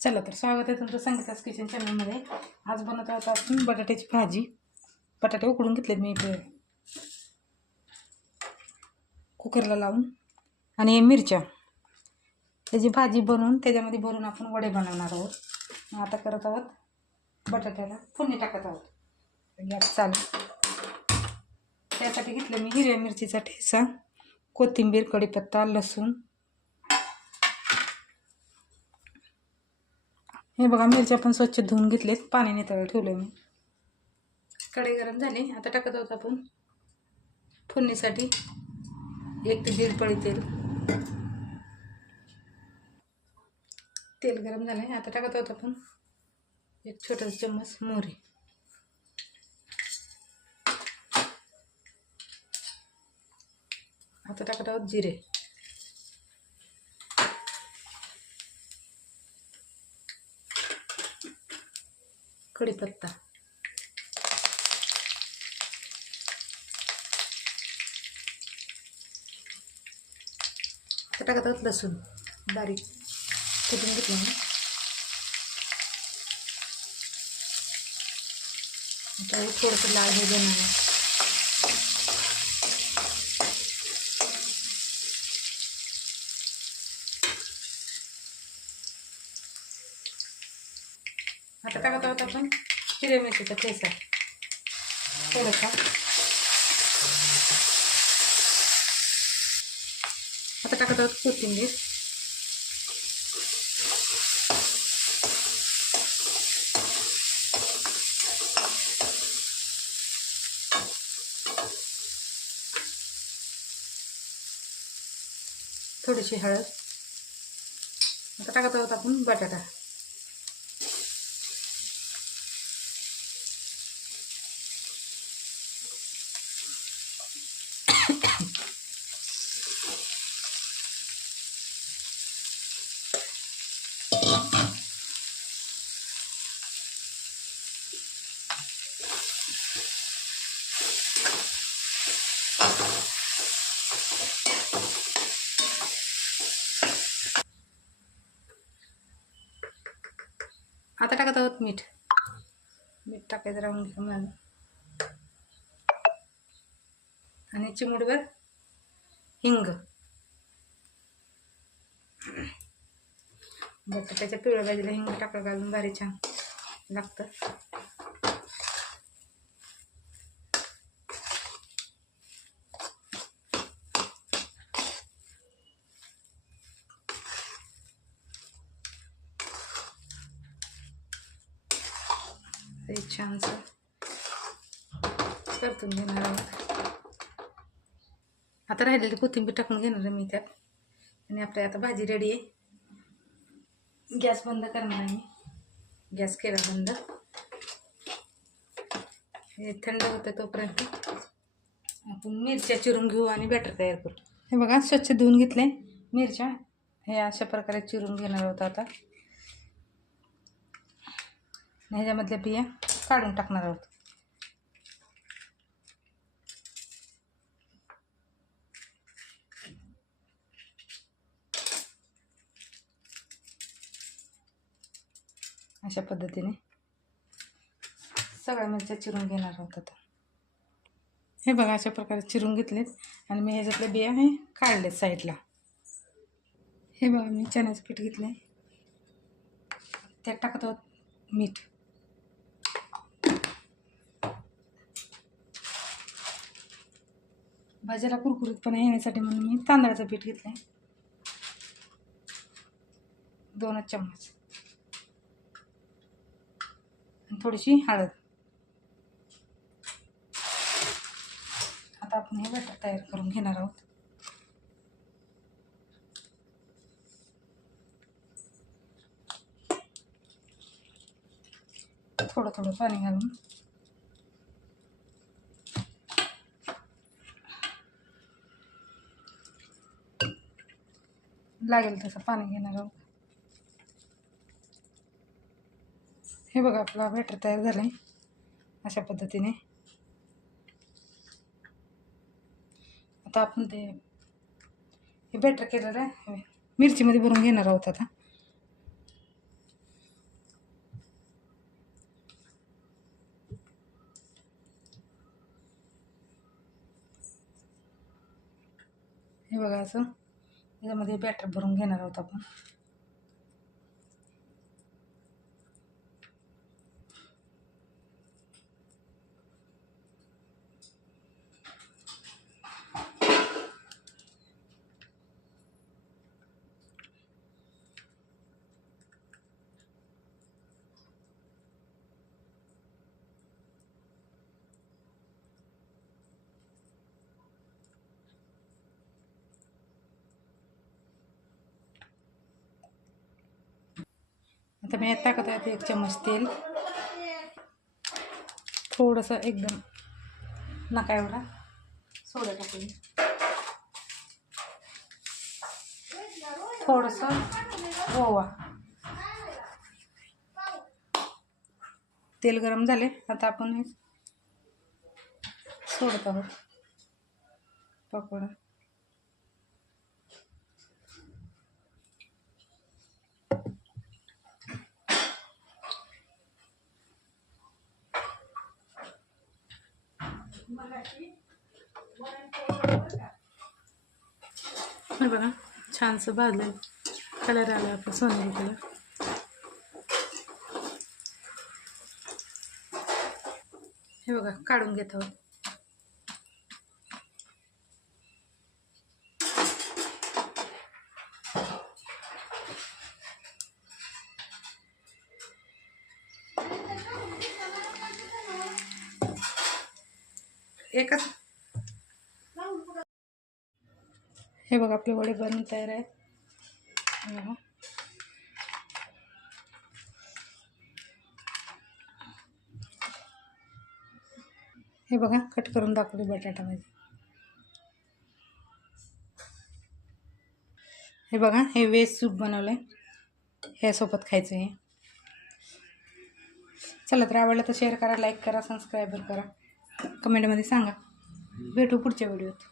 चला तर स्वागत आहे तुमचं संगीतास किचन चॅनलमध्ये आज बनवत आहोत आपण बटाट्याची भाजी. बटाटे उकडून घेतलेत मी इथे कुकरला लावून. आणि मिरच्या. त्याची भाजी बनवून त्याच्यामध्ये भरून आपण वडे बनवणार आहोत. मग आता करत आहोत बटाट्याला फोडणी टाकत आहोत. गॅस चालू. त्यासाठी घेतलं मी हिरव्या मिरचीचा ठेसा कोथिंबीर कढीपत्ता लसूण हे बघा मिरच्या पण स्वच्छ धुवून घेतलेत. पाणी नितळ ठेवलं मी. कढई गरम झाली. आता टाकत आहोत आपण फोडणीसाठी. एक ते दीड पळी तेल. तेल गरम झालं आता टाकत आहोत आपण एक छोटासा चम्मच मोहरी. आता टाकत आहोत जिरे. कढीपत्ता आता टाकत आहोत लसूण. बारीक कुठून घेतलं आता थोडंसं लाल हे देणार आहे. आता टाकत आहोत आपण? हिरव्या मिरचीचा ठेचा. थोडासा आता टाकत आहोत कोथिंबीर. थोडीशी हळद. आता टाकत आहोत आपण? बटाटा. आता टाकत आहोत मीठ. मीठ टाकायचं राहून घेऊन झालं आणि चिमुडभर हिंग. बटाट्याच्या पिवळ्या भाजीला हिंग टाकलं घालून भारी छान लागतं. हे छानसं परतून घेणार आहोत. आता राहिलेली कोथिंबीर टाकून घेणार आहे मी त्यात. आणि आपल्या आता भाजी रेडी आहे. गॅस बंद करणार आहे मी. गॅस केला बंद. हे थंड होतं तोपर्यंत आपण मिरच्या चिरून घेऊ आणि बॅटर तयार करू. हे बघा स्वच्छ धुवून घेतले मिरच्या. हे अशा प्रकारे चिरून घेणार होतं आता. ह्याच्यामधल्या बिया काढून टाकणार आहोत. अशा पद्धतीने. सगळ्या मिरच्या चिरून घेणार आहोत आता. हे बघा अशा प्रकारे चिरून घेतलेत. आणि मी ह्याच्यातल्या बिया हे काढलेत साईडला. हे बघा मी चण्याचं पीठ घेतलं आहे त्यात टाकत आहोत मीठ. भाज्याला कुरकुरीतपणा येण्यासाठी म्हणून मी तांदळाचं पीठ घेतलं आहे दोनच चम्मच. थोडीशी हळद. आता आपण हे बटर तयार करून घेणार आहोत. थोडं थोडं पाणी घालून. लागेल तसं पाणी घेणार आहोत. हे बघा आपला बॅटर तयार झाला आहे अशा पद्धतीने. आता आपण ते हे बॅटर केलेलं आहे. मिरचीमध्ये भरून घेणार आहोत आता. हे बघा असं. याच्यामध्ये बॅटर भरून घेणार आहोत आपण. आता मी यात टाकत आहे एक चम्मच तेल. थोडंसं एकदम नका एवढा. सोडा टाकून थोडंसं ओवा. तेल गरम झाले. आता आपण हे सोडत आहोत. पकोडा बघा छानसं भाजलं कलर आला आपला सोनेरी कलर हे बघा काढून घेतो एकच हे बघा आपले वडे बनून तयार आहेत. हे बघा. कट करून दाखवले बटाटा भाजी हे बघा हे वेज सूप बनवलं आहे ह्यासोबत खायचं आहे चला तर आवडलं तर शेअर करा लाईक करा सबस्क्राईबर करा. कमेंटमध्ये सांगा. भेटू पुढच्या व्हिडिओत.